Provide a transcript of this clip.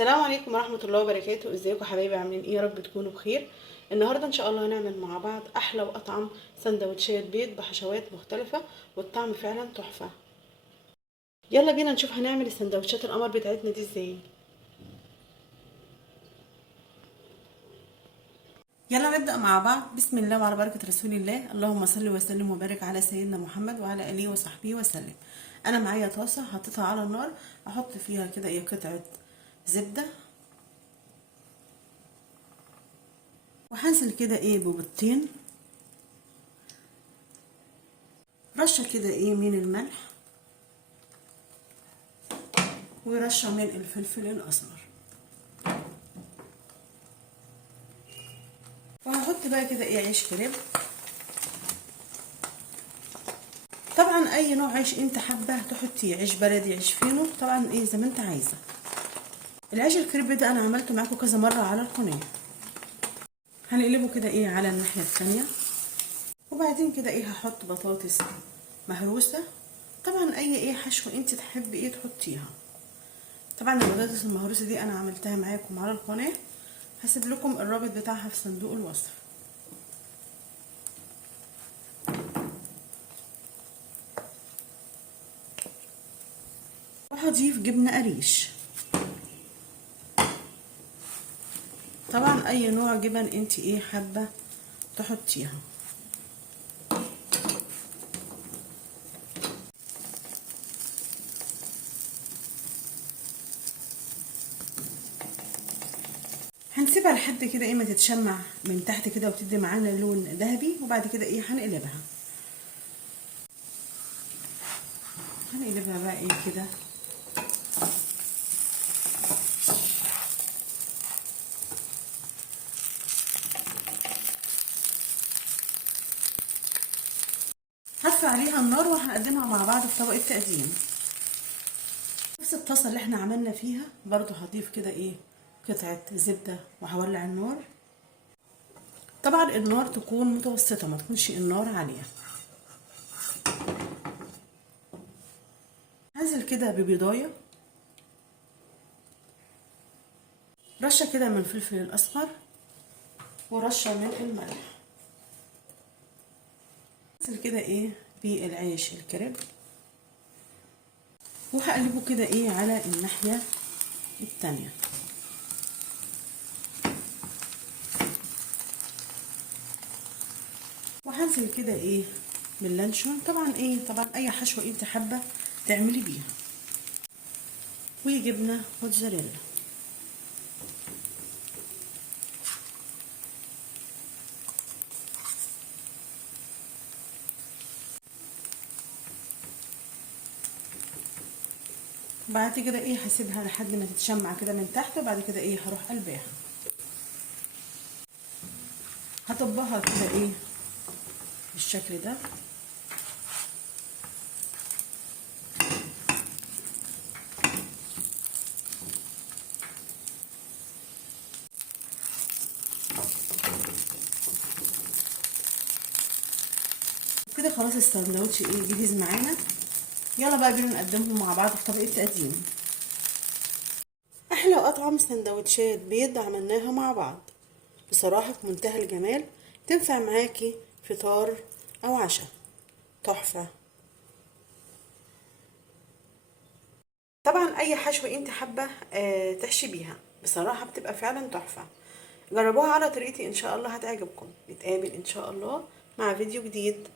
السلام عليكم ورحمة الله وبركاته. ازيكم حبايبي؟ عاملين ايه؟ يا رب تكونوا بخير. النهاردة ان شاء الله هنعمل مع بعض احلى واطعم سندوتشات بيض بحشوات مختلفة، والطعم فعلا تحفة. يلا بينا نشوف هنعمل السندوتشات القمر بتاعتنا دي ازاي. يلا نبدأ مع بعض. بسم الله وعلى بركة رسول الله. اللهم صل وسلم وبارك على سيدنا محمد وعلى اله وصحبه وسلم. انا معايا طاسة حطيتها على النار، احط فيها كده قطعة زبدة، وهنزل كده ببيضتين، رشه كده من الملح، ورشه من الفلفل الاسمر. وهحط بقى كده عيش كريب. طبعا اي نوع عيش انت حابه تحطيه، عيش بلدي، عيش فينو، طبعا زي ما انت عايزه. العيش الكريب ده انا عملته معاكم كذا مره على القناه. هنقلبه كده على الناحيه الثانيه، وبعدين كده هحط بطاطس مهروسه. طبعا اي حشوه انت تحبي تحطيها. طبعا البطاطس المهروسه دي انا عملتها معاكم على القناه، هسيب لكم الرابط بتاعها في صندوق الوصف. وهضيف جبنه قريش. طبعا اي نوع جبن انت حابه تحطيها. هنسيبها لحد كده ما تتشمع من تحت كده وتدي معانا لون ذهبي، وبعد كده هنقلبها. هنقلبها بقى كده. هرفع عليها النار وهنقدمها مع بعض في طبق التقديم. نفس الطاسه اللي احنا عملنا فيها برضو هضيف كده قطعه زبده، وهولع النار. طبعا النار تكون متوسطه، ما تكونش النار عاليه. هنزل كده ببيضايه، رشه كده من الفلفل الاسمر، ورشه من الملح. هنزل كده بالعيش الكريب، وهقلبه كده على الناحيه التانية. وهنزل كده باللانشون. طبعا اي حشوه انت حابه تعملي بيها، وجبنه موتزاريلا. بعد كده هسيبها لحد ما تتشمع كده من تحت، وبعد كده هروح قلبها. هطبقها كده بالشكل ده. كده خلاص الساندوتش جهز معانا. يلا بقى بينا نقدمهم مع بعض في طبق التقديم. احلى واطعم سندوتشات بيض عملناها مع بعض، بصراحه في منتهى الجمال. تنفع معاكي فطار او عشاء، تحفه. طبعا اي حشوه انت حابه تحشي بيها، بصراحه بتبقى فعلا تحفه. جربوها على طريقتي، ان شاء الله هتعجبكم. نتقابل ان شاء الله مع فيديو جديد.